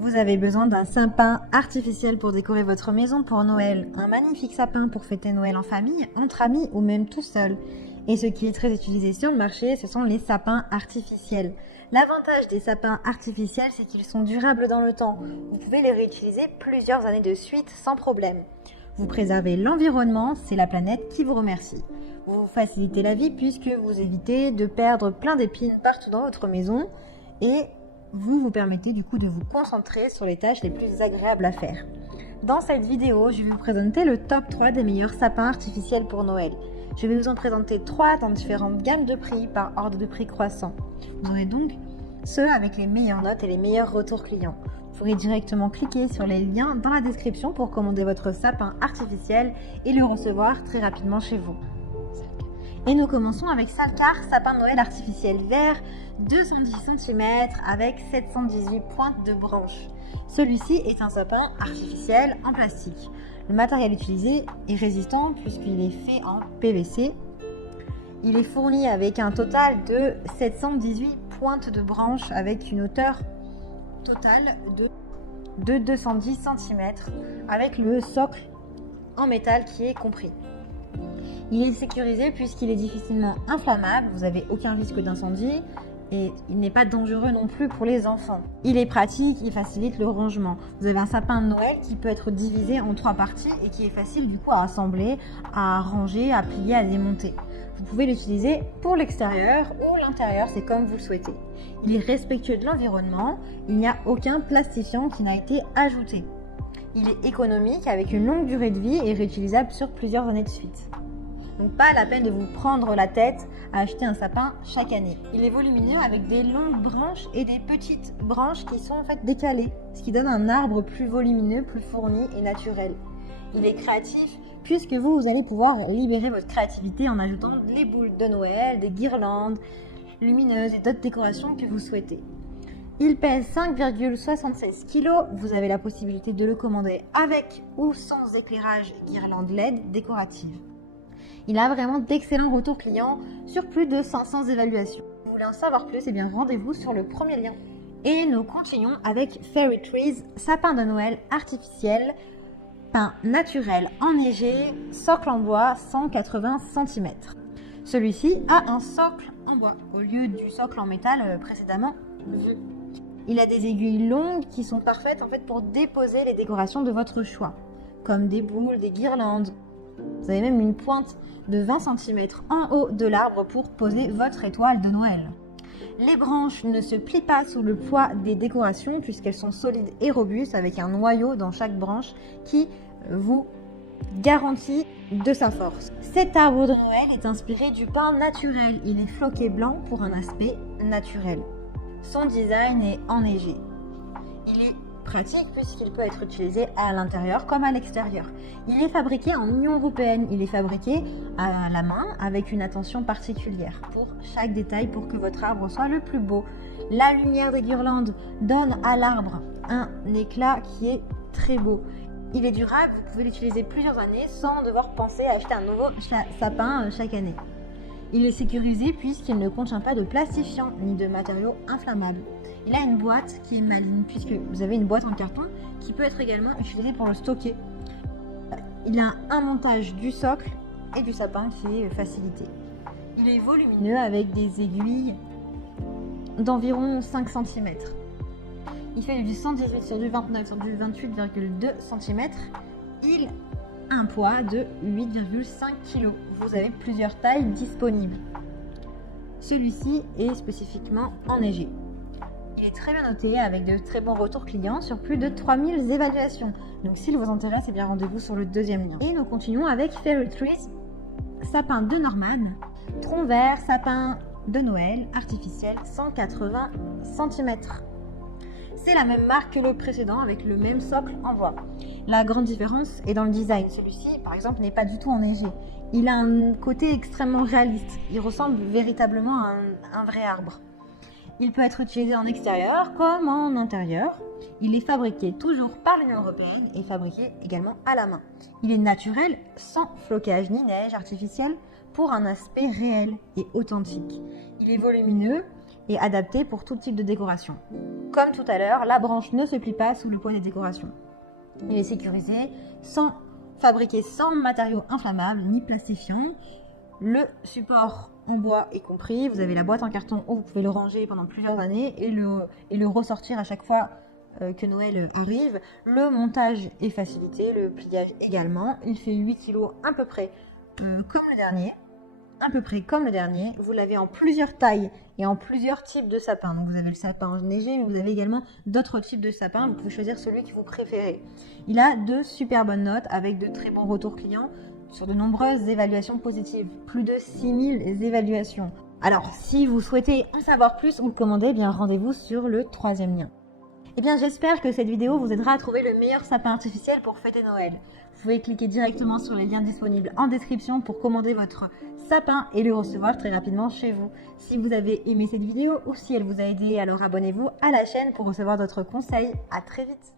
Vous avez besoin d'un sapin artificiel pour décorer votre maison pour Noël. Un magnifique sapin pour fêter Noël en famille, entre amis ou même tout seul. Et ce qui est très utilisé sur le marché, ce sont les sapins artificiels. L'avantage des sapins artificiels, c'est qu'ils sont durables dans le temps. Vous pouvez les réutiliser plusieurs années de suite sans problème. Vous préservez l'environnement, c'est la planète qui vous remercie. Vous facilitez la vie puisque vous évitez de perdre plein d'épines partout dans votre maison et vous permettez du coup de vous concentrer sur les tâches les plus agréables à faire. Dans cette vidéo, je vais vous présenter le top 3 des meilleurs sapins artificiels pour Noël. Je vais vous en présenter 3 dans différentes gammes de prix par ordre de prix croissant. Vous aurez donc ceux avec les meilleures notes et les meilleurs retours clients. Vous pourrez directement cliquer sur les liens dans la description pour commander votre sapin artificiel et le recevoir très rapidement chez vous. Et nous commençons avec Salcar, sapin de Noël artificiel vert, 210 cm avec 718 pointes de branches. Celui-ci est un sapin artificiel en plastique. Le matériel utilisé est résistant puisqu'il est fait en PVC. Il est fourni avec un total de 718 pointes de branches avec une hauteur totale de 210 cm avec le socle en métal qui est compris. Il est sécurisé puisqu'il est difficilement inflammable, vous n'avez aucun risque d'incendie et il n'est pas dangereux non plus pour les enfants. Il est pratique, il facilite le rangement. Vous avez un sapin de Noël qui peut être divisé en 3 parties et qui est facile du coup à assembler, à ranger, à plier, à démonter. Vous pouvez l'utiliser pour l'extérieur ou l'intérieur, c'est comme vous le souhaitez. Il est respectueux de l'environnement, il n'y a aucun plastifiant qui n'a été ajouté. Il est économique avec une longue durée de vie et réutilisable sur plusieurs années de suite. Donc pas la peine de vous prendre la tête à acheter un sapin chaque année. Il est volumineux avec des longues branches et des petites branches qui sont en fait décalées, ce qui donne un arbre plus volumineux, plus fourni et naturel. Il est créatif puisque vous allez pouvoir libérer votre créativité en ajoutant les boules de Noël, des guirlandes lumineuses et d'autres décorations que vous souhaitez. Il pèse 5,76 kg, vous avez la possibilité de le commander avec ou sans éclairage guirlande LED décorative. Il a vraiment d'excellents retours clients sur plus de 500 évaluations. Si vous voulez en savoir plus, eh bien rendez-vous sur le premier lien. Et nous continuons avec Fairy Trees, sapin de Noël artificiel, pin naturel enneigé, socle en bois 180 cm. Celui-ci a un socle en bois au lieu du socle en métal précédemment vu. Il a des aiguilles longues qui sont parfaites en fait pour déposer les décorations de votre choix, comme des boules, des guirlandes. Vous avez même une pointe de 20 cm en haut de l'arbre pour poser votre étoile de Noël. Les branches ne se plient pas sous le poids des décorations puisqu'elles sont solides et robustes avec un noyau dans chaque branche qui vous garantit de sa force. Cet arbre de Noël est inspiré du pin naturel. Il est floqué blanc pour un aspect naturel. Son design est enneigé. Il est pratique puisqu'il peut être utilisé à l'intérieur comme à l'extérieur. Il est fabriqué en Union européenne, il est fabriqué à la main avec une attention particulière pour chaque détail pour que votre arbre soit le plus beau. La lumière des guirlandes donne à l'arbre un éclat qui est très beau. Il est durable, vous pouvez l'utiliser plusieurs années sans devoir penser à acheter un nouveau sapin chaque année. Il est sécurisé puisqu'il ne contient pas de plastifiant ni de matériaux inflammables. Il a une boîte qui est maligne puisque vous avez une boîte en carton qui peut être également utilisée pour le stocker. Il a un montage du socle et du sapin qui est facilité. Il est volumineux avec des aiguilles d'environ 5 cm. Il fait du 118 sur du 29 sur du 28,2 cm. Il a un poids de 8,5 kg. Vous avez plusieurs tailles disponibles. Celui-ci est spécifiquement enneigé. Il est très bien noté avec de très bons retours clients sur plus de 3000 évaluations. Donc s'il vous intéresse, eh bien rendez-vous sur le deuxième lien. Et nous continuons avec Fairy Trees, sapin de Norman, tronc vert, sapin de Noël artificiel 180 cm. C'est la même marque que le précédent avec le même socle en bois. La grande différence est dans le design. Celui-ci, par exemple, n'est pas du tout enneigé. Il a un côté extrêmement réaliste. Il ressemble véritablement à un vrai arbre. Il peut être utilisé en extérieur comme en intérieur. Il est fabriqué toujours par l'Union européenne et fabriqué également à la main. Il est naturel, sans flocage ni neige artificielle, pour un aspect réel et authentique. Il est volumineux et adapté pour tout type de décoration. Comme tout à l'heure, la branche ne se plie pas sous le poids des décorations. Il est sécurisé, fabriqué sans matériaux inflammables ni plastifiants. Le support en bois est compris. Vous avez la boîte en carton où vous pouvez le ranger pendant plusieurs années et le ressortir à chaque fois que Noël arrive. Le montage est facilité, le pliage également. Il fait 8 kg à peu près comme le dernier. Vous l'avez en plusieurs tailles et en plusieurs types de sapins. Donc vous avez le sapin enneigé, mais vous avez également d'autres types de sapins. Vous pouvez choisir celui que vous préférez. Il a de super bonnes notes avec de très bons retours clients sur de nombreuses évaluations positives. Plus de 6000 évaluations. Alors, si vous souhaitez en savoir plus ou le commander, rendez-vous sur le 3e lien. J'espère que cette vidéo vous aidera à trouver le meilleur sapin artificiel pour fêter Noël. Vous pouvez cliquer directement sur les liens disponibles en description pour commander votre sapin et le recevoir très rapidement chez vous. Si vous avez aimé cette vidéo ou si elle vous a aidé, alors abonnez-vous à la chaîne pour recevoir d'autres conseils. À très vite.